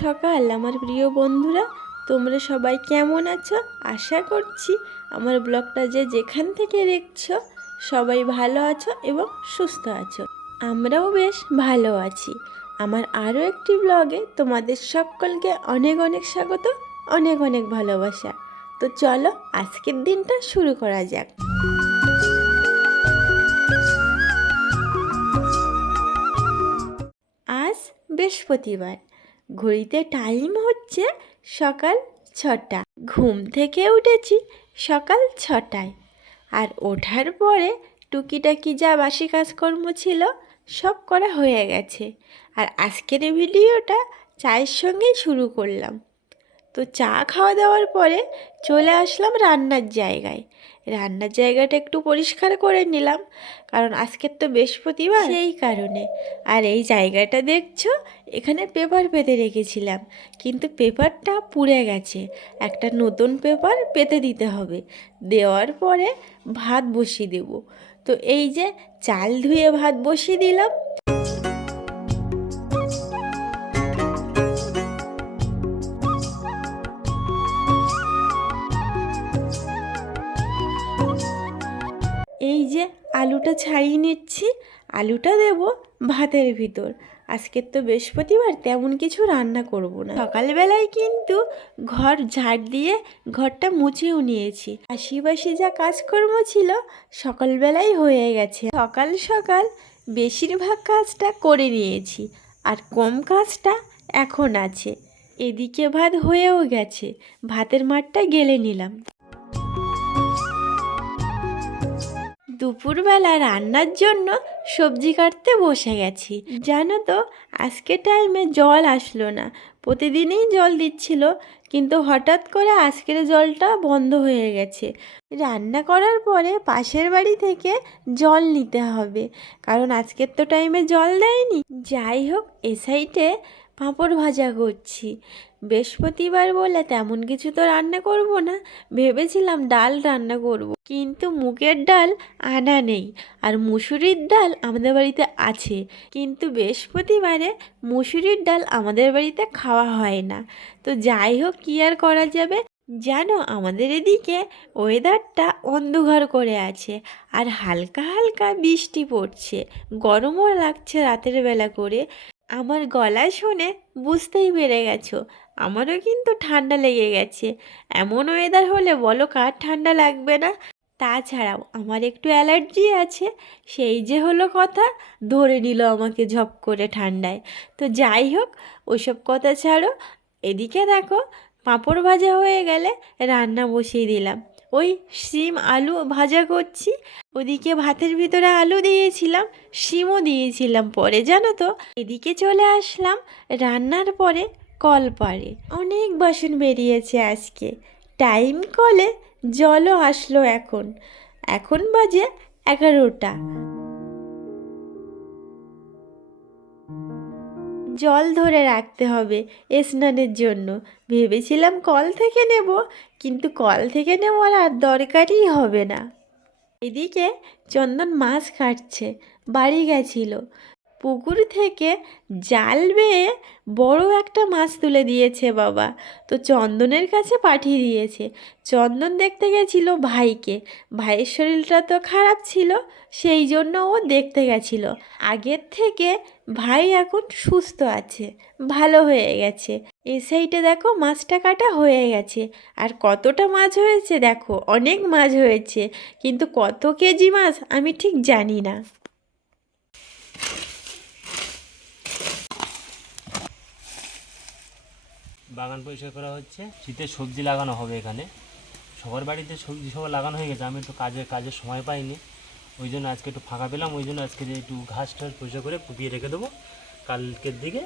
সকাল আমার প্রিয় বন্ধুরা, তোমরা সবাই কেমন আছো? আশা করছি আমার ব্লগটা যেখান থেকে দেখছো সবাই ভালো আছো এবং সুস্থ আছো। আমরাও বেশ ভালো আছি। আমার আরও একটি ব্লগে তোমাদের সকলকে অনেক অনেক স্বাগত, অনেক অনেক ভালোবাসা। তো চলো আজকের দিনটা শুরু করা যাক। আজ বৃহস্পতিবার, ঘড়িতে টাইম হচ্ছে সকাল 6টা। ঘুম থেকে উঠেছি সকাল 6টায়, আর ওঠার পরে টুকিটাকি যা বাসি কাজকর্ম ছিল সব করা হয়ে গেছে। আর আজকের এই ভিডিওটা চায়ের সঙ্গেই শুরু করলাম। তো চা খাওয়া দাওয়ার পরে চলে আসলাম রান্নার জায়গায়। রান্নার জায়গাটা একটু পরিষ্কার করে নিলাম, কারণ আজকের তো বৃহস্পতিবার, সেই কারণে। আর এই জায়গাটা দেখছো, এখানে পেপার পেতে রেখেছিলাম, কিন্তু পেপারটা পুড়ে গেছে। একটা নতুন পেপার পেতে দিতে হবে। দেওয়ার পরে ভাত বসিয়ে দেব। তো এই যে চাল ধুয়ে ভাত বসিয়ে দিলাম। এই যে আলুটা ছাড়িয়ে নিচ্ছি, আলুটা দেব ভাতের ভিতর। আজকের তো বৃহস্পতিবার, তেমন কিছু রান্না করব না। সকালবেলায় কিন্তু ঘর ঝাড় দিয়ে ঘরটা মুছেও নিয়েছি। আশিপাশি যা কাজকর্ম ছিল সকালবেলায় হয়ে গেছে। সকাল সকাল বেশিরভাগ কাজটা করে নিয়েছি, আর কম কাজটা এখন আছে। এদিকে ভাত হয়েও গেছে, ভাতের মাঠটা গেলে নিলাম। দুপুরবেলা রান্নার জন্য সবজি কাটতে বসে গেছি। জানো তো, আজকে টাইমে জল আসলো না। প্রতিদিনই জল দিচ্ছিল, কিন্তু হঠাৎ করে আজকের জলটা বন্ধ হয়ে গেছে। রান্না করার পরে পাশের বাড়ি থেকে জল নিতে হবে, কারণ আজকের তো টাইমে জল দেয়নি। যাই হোক, এ সাইডে পাঁপড় ভাজা করছি। বৃহস্পতিবার বলে তেমন কিছু তো রান্না করব না, ভেবেছিলাম ডাল রান্না করব, কিন্তু মুগের ডাল আনা নেই। আর মুসুরির ডাল আমাদের বাড়িতে আছে, কিন্তু বৃহস্পতিবারে মুসুরির ডাল আমাদের বাড়িতে খাওয়া হয় না। তো যাই হোক, কী আর করা যাবে। জানো, আমাদের এদিকে ওয়েদারটা অন্ধকার করে আছে, আর হালকা হালকা বৃষ্টি পড়ছে। গরমও লাগছে রাতের বেলা করে। আমার গলা শুনে বুঝতেই পেরে গেছো, আমারও কিন্তু ঠান্ডা লেগে গেছে। এমন ওয়েদার হলে বলো কার ঠান্ডা লাগবে না? তাছাড়াও আমার একটু অ্যালার্জি আছে, সেই যে হলো কথা, ধরে নিল আমাকে ঝপ করে ঠান্ডায়। তো যাই হোক, ওইসব কথা ছাড়ো। এদিকে দেখো, পাঁপড় ভাজা হয়ে গেলে রান্না বসিয়ে দিলাম। ওই শিম আলু ভাজা করছি। ওদিকে ভাতের ভিতরে আলু দিয়েছিলাম, শিমও দিয়েছিলাম পরে, জানো তো। এদিকে চলে আসলাম রান্নার পরে কলপাড়ে। অনেক বাসন বেরিয়েছে আজকে। টাইম কলে জলও আসলো এখন। এখন বাজে 11টা। জল ধরে রাখতে হবে স্নানের জন্য। ভেবেছিলাম কল থেকে নেব, কিন্তু কল থেকে নেওয়ার আর দরকারই হবে না। এদিকে চন্দন মাছ কাটছে, বাড়ি গেছিল। পুকুর থেকে জাল বেয়ে বড় একটা মাছ তুলে দিয়েছে বাবা। তো চন্দনের কাছে পাঠিয়ে দিয়েছে। চন্দন দেখতে গেছিল ভাইকে। ভাইয়ের শরীরটা তো খারাপ ছিল, সেই জন্য ও দেখতে গেছিল। আগের থেকে ভাই এখন সুস্থ আছে, ভালো হয়ে গেছে। এ সাইডে দেখো মাছটা কাটা হয়ে গেছে। আর কতটা মাছ হয়েছে দেখো, অনেক মাছ হয়েছে, কিন্তু কত কেজি মাছ আমি ঠিক জানি না। বাগান পরিষ্কার করা হচ্ছে। শীতের সবজি লাগানো হবে এখানে। সবার বাড়িতে সবজি সবার লাগানো হয়ে গেছে, আমি একটু কাজের সময় পাইনি, ওই জন্য আজকে একটু ফাঁকা পেলাম। ওই জন্য আজকে একটু ঘাস টাস পরিষ্কার করে কুপিয়ে রেখে দেবো, কালকের দিকে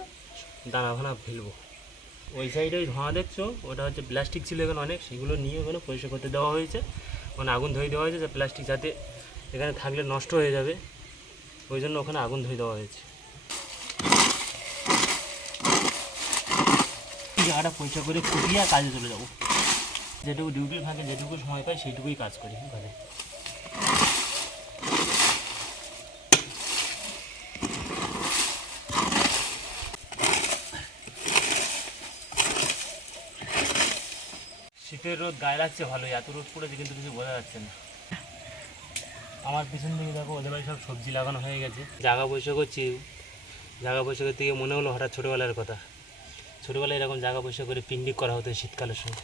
দানা ফানা ফেলবো। ওই সাইডে ওই ধোঁয়া দেখছো, ওটা হচ্ছে প্লাস্টিক ছিল এখানে অনেক, সেগুলো নিয়ে ওখানে পরিষ্কার করতে দেওয়া হয়েছে। মানে আগুন ধরিয়ে দেওয়া হয়েছে, যে প্লাস্টিক যাতে এখানে থাকলে নষ্ট হয়ে যাবে, ওই জন্য ওখানে আগুন ধরিয়ে দেওয়া হয়েছে। জায়গাটা পরিষ্কার করে ফুটিয়ে কাজে চলে যাবো। যেটুকু ডিউটির ফাঁকে যেটুকু সময় পাই সেইটুকুই কাজ করি ঘরে। শীতের রোদ গায়ে লাগছে ভালোই, এত রোদ পড়েছে কিন্তু কিছু বোঝা যাচ্ছে না। আমার পিছন দিকে দেখো ওদের বাড়ি সব সবজি লাগানো হয়ে গেছে। জায়গা পয়সা করছি, জায়গা পয়সার থেকে মনে হলো হঠাৎ ছোটোবেলার কথা। ছোটোবেলায় এরকম জায়গা পয়সা করে পিকনিক করা হতো শীতকালের সময়,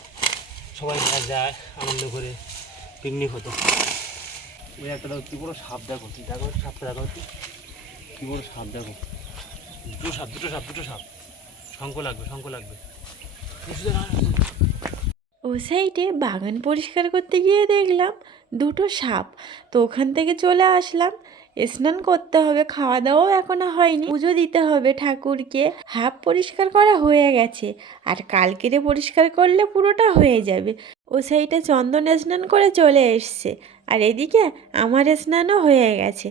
সবাই যায় আনন্দ করে পিকনিক হতো। ওই একটা দেখো কী বড়ো সাপ, দেখো তুই দেখো সাপটা, দেখো তুই কী বড়ো সাপ, দেখো দুটো সাপ। শঙ্খ লাগবে। ও সাইডে বাগান পরিষ্কার করতে গিয়ে দেখলাম দুটো সাপ। তো ওখান থেকে চলে আসলাম। স্নান করতে হবে, খাওয়া দাওয়াও এখনো হয়নি, পুজো দিতে হবে ঠাকুরকে। হাফ পরিষ্কার করা হয়ে গেছে, আর কালকেরে পরিষ্কার করলে পুরোটা হয়ে যাবে। ও সাইডে চন্দন স্নান করে চলে এসছে, আর এদিকে আমার স্নানও হয়ে গেছে।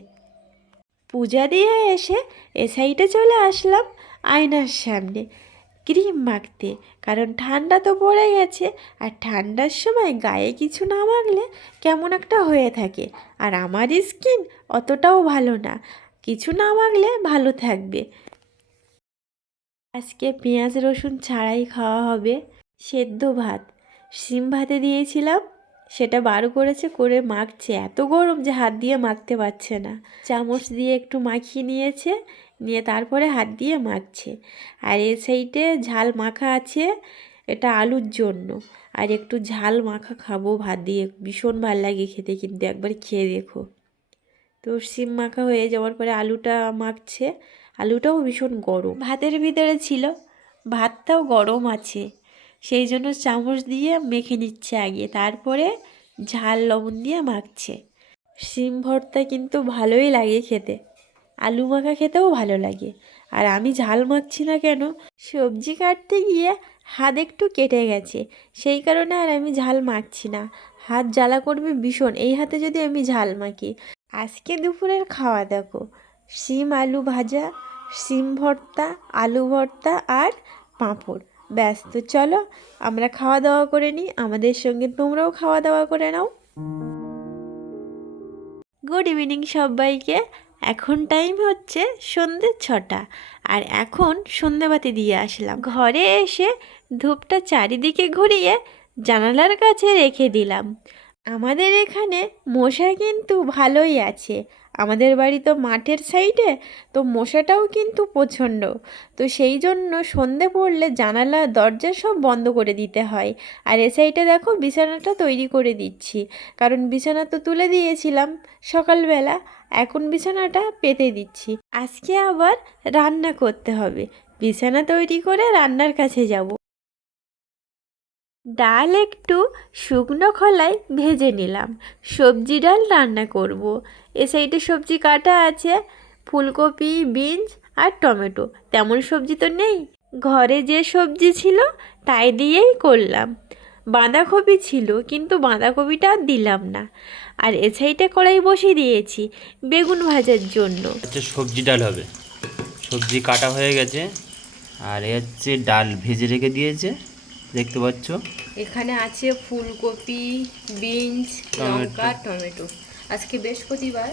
পূজা দিয়ে এসে এ সাইডে চলে আসলাম আয়নার সামনে ক্রিম মাখতে, কারণ ঠান্ডা তো পড়ে গেছে, আর ঠান্ডার সময় গায়ে কিছু না মাখলে কেমন একটা হয়ে থাকে। আর আমার স্কিন অতটাও ভালো না, কিছু না মাখলে ভালো থাকবে। আজকে পেঁয়াজ রসুন ছাড়াই খাওয়া হবে। সেদ্ধ ভাত, শিম ভাতে দিয়েছিলাম, সেটা বার করেছে, করে মাখছে। এত গরম যে হাত দিয়ে মাখতে পারছে না, চামচ দিয়ে একটু মাখিয়ে নিয়েছে, নিয়ে তারপরে হাত দিয়ে মাখছে। আর এ সাইডে ঝাল মাখা আছে, এটা আলুর জন্য। আর একটু ঝাল মাখা খাবো ভাত দিয়ে, ভীষণ ভাল লাগে খেতে, কিন্তু একবার খেয়ে দেখো। তো শিম মাখা হয়ে যাওয়ার পরে আলুটা মাখছে, আলুটাও ভীষণ গরম ভাতের ভিতরে ছিল, ভাতটাও গরম আছে, সেই জন্য চামচ দিয়ে মেখে নিচ্ছে আগে, তারপরে ঝাল লবণ দিয়ে মাখছে। শিম ভর্তা কিন্তু ভালোই লাগে খেতে, আলু মাখা খেতেও ভালো লাগে। আর আমি ঝাল মাখছি না কেন, সবজি কাটতে গিয়ে হাত একটু কেটে গেছে, সেই কারণে আর আমি ঝাল মাখছি না। হাত জ্বালা করবে ভীষণ এই হাতে যদি আমি ঝাল মাখি। আজকে দুপুরের খাওয়া দেখো, শিম আলু ভাজা, শিম ভর্তা, আলু ভর্তা আর পাঁপড়। ব্যাস, তো চলো আমরা খাওয়া দাওয়া করে নিই, আমাদের সঙ্গে তোমরাও খাওয়া দাওয়া করে নাও। গুড ইভিনিং সবাইকে। এখন টাইম হচ্ছে সন্ধ্যে 6টা, আর এখন সন্ধ্যেবাতি দিয়ে আসলাম। ঘরে এসে ধূপটা চারিদিকে ঘুরিয়ে জানালার কাছে রেখে দিলাম। আমাদের এখানে মশা কিন্তু ভালোই আছে, আমাদের বাড়ি তো মাঠের সাইডে, তো মশাটাও কিন্তু প্রচণ্ড। তো সেই জন্য সন্ধে পড়লে জানালা দরজা সব বন্ধ করে দিতে হয়। আর এ সাইডে দেখো বিছানাটা তৈরি করে দিচ্ছি, কারণ বিছানা তো তুলে দিয়েছিলাম সকালবেলা, এখন বিছানাটা পেতে দিচ্ছি। আজকে আবার রান্না করতে হবে, বিছানা তৈরি করে রান্নার কাছে যাব। ডাল একটু শুকনো খোলায় ভেজে নিলাম, সবজি ডাল রান্না করব। এ সাইডে সবজি কাটা আছে, ফুলকপি, বিনস আর টমেটো। তেমন সবজি তো নেই, ঘরে যে সবজি ছিল তাই দিয়েই করলাম। বাঁধাকপি ছিল, কিন্তু বাঁধাকপিটা আর দিলাম না। আর এ সাইডে কড়াই বসিয়ে দিয়েছি বেগুন ভাজার জন্য। সবজি ডাল হবে, সবজি কাটা হয়ে গেছে, আর এ হচ্ছে ডাল ভেজে রেখে দিয়েছে, দেখতে পাচ্ছ। এখানে আছে ফুলকপি, বিনস, লঙ্কা, টমেটো। আজকে বৃহস্পতিবার।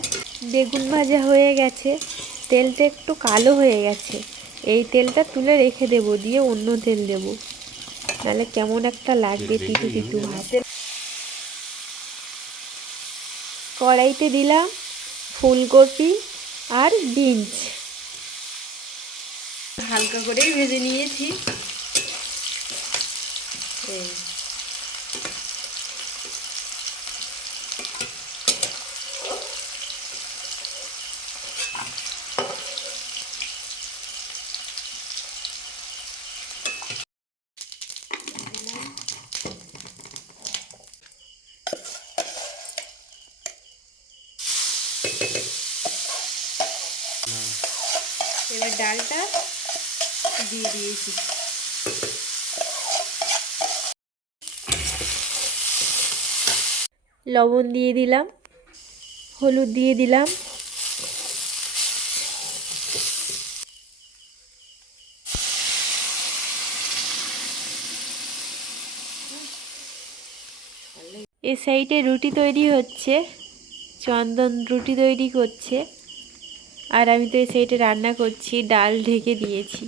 বেগুন ভাজা হয়ে গেছে, তেলটা একটু কালো হয়ে গেছে, এই তেলটা তুলে রেখে দেব, দিয়ে অন্য তেল দেব, নাহলে কেমন একটা লাগবে তিতু তিতু ভাত। কড়াইতে দিলাম ফুলকপি আর বিনস, হালকা করেই ভেজে নিয়েছি। এই এবার ডালটা দিয়ে দিয়েছি। লবণ দিয়ে দিলাম, হলুদ দিয়ে দিলাম, এ সাইডে রুটি তৈরি হচ্ছে, চন্দন রুটি তৈরি করছে, আর আমি তো এই সাইডে রান্না করছি, ডাল ঢেকে দিয়েছি।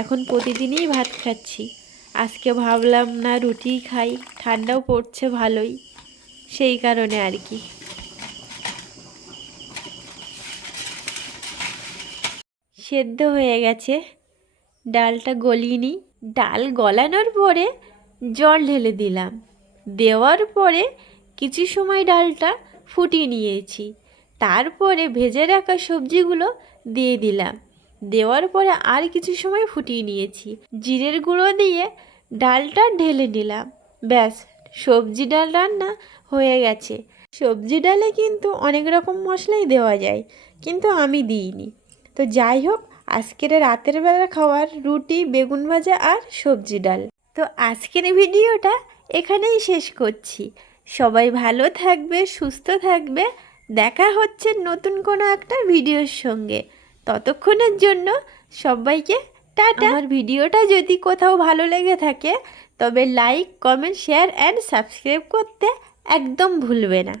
এখন প্রতিদিনই ভাত খাচ্ছি, আজকে ভাবলাম না রুটিই খাই, ঠান্ডাও পড়ছে ভালোই, সেই কারণে আর কি। সেদ্ধ হয়ে গেছে, ডালটা গলিয়ে নিই। ডাল গলানোর পরে জল ঢেলে দিলাম, দেওয়ার পরে কিছু সময় ডালটা ফুটিয়ে নিয়েছি। তারপরে ভেজে রাখা সবজিগুলো দিয়ে দিলাম, দেওয়ার পরে আর কিছু সময় ফুটিয়ে নিয়েছি। জিরের গুঁড়ো দিয়ে ডালটা ঢেলে নিলাম, ব্যাস সবজি ডাল রান্না হয়ে গেছে। সবজি ডালে কিন্তু অনেক রকম মশলাই দেওয়া যায়, কিন্তু আমি দিইনি। তো যাই হোক, আজকের রাতের বেলা খাওয়ার রুটি, বেগুন ভাজা আর সবজি ডাল। তো আজকের ভিডিওটা এখানেই শেষ করছি। সবাই ভালো থাকবে, সুস্থ থাকবে। দেখা হচ্ছে নতুন কোনো একটা ভিডিওর সঙ্গে। ততক্ষণের জন্য সবাইকে টাটা। আমার ভিডিওটা যদি কোথাও ভালো লেগে থাকে তবে like, comment, share and subscribe করতে একদম ভুলবে না।